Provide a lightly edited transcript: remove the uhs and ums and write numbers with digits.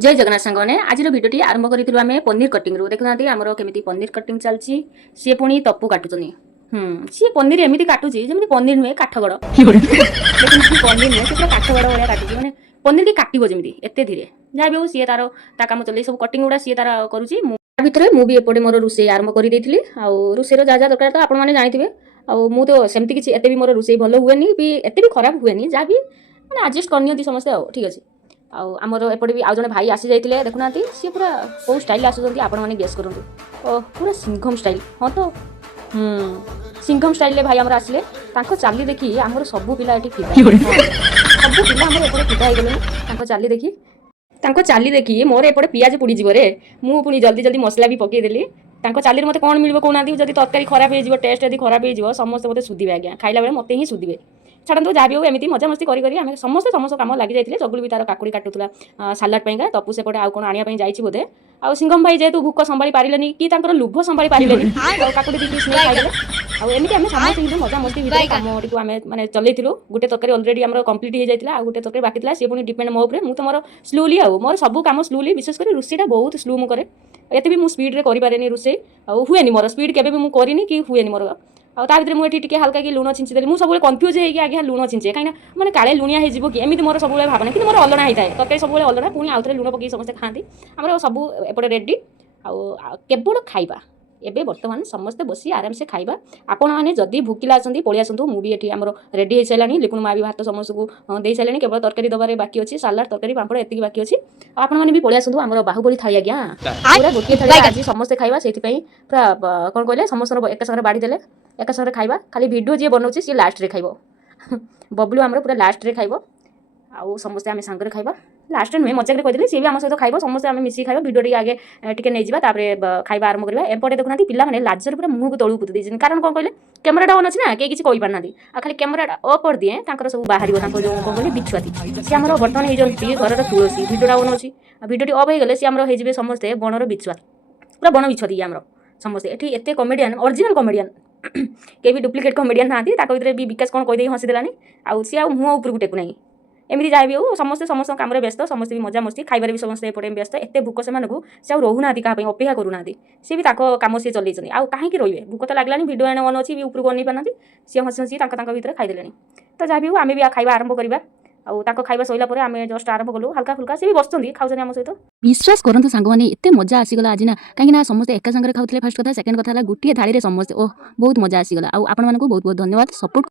जय जगन्नाथ सांगने आज भिडियो आरंभ करूँ आम पनीर कटिंग रू देखुना आमर केमी पनीर कटिंग चलती सी पुणी तपु काटुनी सी पनीर एमती काटुची जमी पनीर नुहे काठगड़ पनीर नुहे पूरा काठगड़ भाया काटुची मैंने पनीर की काटो जमी एत धीरे जहाँ भी हो सी तार ता कम चल सब कटिंग गुड़ा सी तार करुच्ची भितर मुझे एपटे मोर रोसे आरंभ कर रोषेर जहाँ जहाँ दरकार तो आपने जानते मु तो सेमती किसी एत भी मोर रोसे भल हुए एत भी खराब हुए जहाँ भी मैंने आडजस्ट करनी समस्ते ठीक अच्छे आमर एपटे भी आउ जड़े भाई आसी जाते देखुना सी पूरा कौ स्टाइल आसुँच आपने गेस करूँ पूरा सिंघम स्टाइल हाँ तो सिंघम स्टाइल भाई आमर आसिले चाली देखी आमर सबू पिला फिदा सबू पिला आमर एपटे फिदा हो गले चाली देखी मोर एपटे पियाज पुड़ीज मु पुणी जल्दी जल्दी मसला भी पकईदेली चाली मत कौन मिल कहना जब तरकारी खराब हो टेस्ट यदि खराब हो समस्त मत सुधिबे आज्ञा खाइला बेले मत ही सुधिबे छाड़ू जहाँ भी हो एमती मजामस्ती करें समस्त कम लगी जाते जगुल भी तार काकुड़ी काटुला सालाड पाइंका तपु सेपटे आउ कौन आने जाइए बोधे आ सिंघम भाई जेहेतु भूक संभाली पारे कि लुभ संभाली पारे काकुड़ी दी खाई एमती आम समस्त मजामस्ती कम टी आम मैंने चलू गोटे तरकारी अलरेडी आम कम्प्लीट हो जाता आ गोटे तरकारी बाकी सी पुणी डिपेंड मो उपर मुझे मोर स्लोली मोर सब कम स्लोली विशेषकर रोषेटा बहुत स्लो मु करे एत भी मुझे स्पीड करें रोषे हुए मोर स्पीड के करनी कि हुए मोर आर मुझे टी हल्का कि लुण छिंची मुझे सब कन्फ्यूज होगी आज्ञा लुण छिंचे कहीं मैंने काले लुणिया हो कि एमती मोर सब भावना कि मोर अलणा होता है तरकारी सब अलणा पुणी आउ थे लुण पकई समस्त खाती आम सब एपटे रेडी केवल खाइबा एबे बर्तमान समस्ते बसी आराम से खाइबा आपण मैंने जदि भूकिला आसती पलि आसतु मुझे आमर रेडी हो सारे लिपुन माँ भी भात समस्त को दे सारे केवल तरकारी दबार बाकी अच्छी सालाड तरकारी पापड़ एति बाकी अच्छी आपने भी पलि आसतु आमर बाहुबली थाली आज्ञा पूरा गोटे थाली आज समस्ते खाइबा से पूरा कौन कहले समस्त एक सागर बाड़ी देले एक सागर खाइबा खाली वीडियो जी बनाऊँ सी लास्ट रे खाइबो बबलू आमर पूरा लास्ट रे खाइबो आउ समस्ते आम सांगे खाइबा लास्ट नुहे मजाक कहते सी भी आम सहित खाइब समस्ते आम मिसिक खाइबा वीडियो टी आगे टिके नहीं जावा खाइबा आरंभ करवा एपटे देखुना पिलाने लाजर पूरा मुँह को तलू पुति देते कारण कौन कहले कैमेराटा ऑन अच्छी ना कहीं किसी कही पारना खाली कैमेराटा अफ कर दिए सब बाहर जो कौन कहले बिछुआती सी आम बर्तमान होती घर तुलसी वीडियोटा ऑन अच्छी वीडियो अफ हो गले सी आम हो समस्ते बनर बिछुआ पूरा बन बिछुआती आम समस्ते ये एत कमेडियन ओरिजिनल कमेडियन के भी डुप्लिकेट कमेडियन था भर भी विकास कौन कहीदे हसीदेलानी आउ सी मुँह उपरको टेकु ना एमती जहाँ भी हो समस्ते समस्त कम व्यस्त समस्ते भी मजा मस्ती खाइबार भी समस्ते एपटे व्यस्त एत भूक से से रोना क्या अपेक्षा करूना सी भी कम सी चलते आउ कहीं रही भूक तो लगलानी वीडियो एने मन अच्छी उपरको अन पाना सी हसी हसी भर खाईदे तो जहाँ भी हो आम भी खाइबा आरंभ करवा आउ खाइबा सैला पर आम जस्ट आरंभ कलु हल्का फुल्का सी भी बसुँच खाऊँ आम सहित विश्वास करते सांग मैंने एत मजा आसीगला आज ना कहीं समस्त एका सागर खाऊले फास्ट कथा सेकेंड कथा गोटे थाली समस्ते ओह बहुत मजा आसीगला आउ आपण बहुत बहुत धन्यवाद सपोर्ट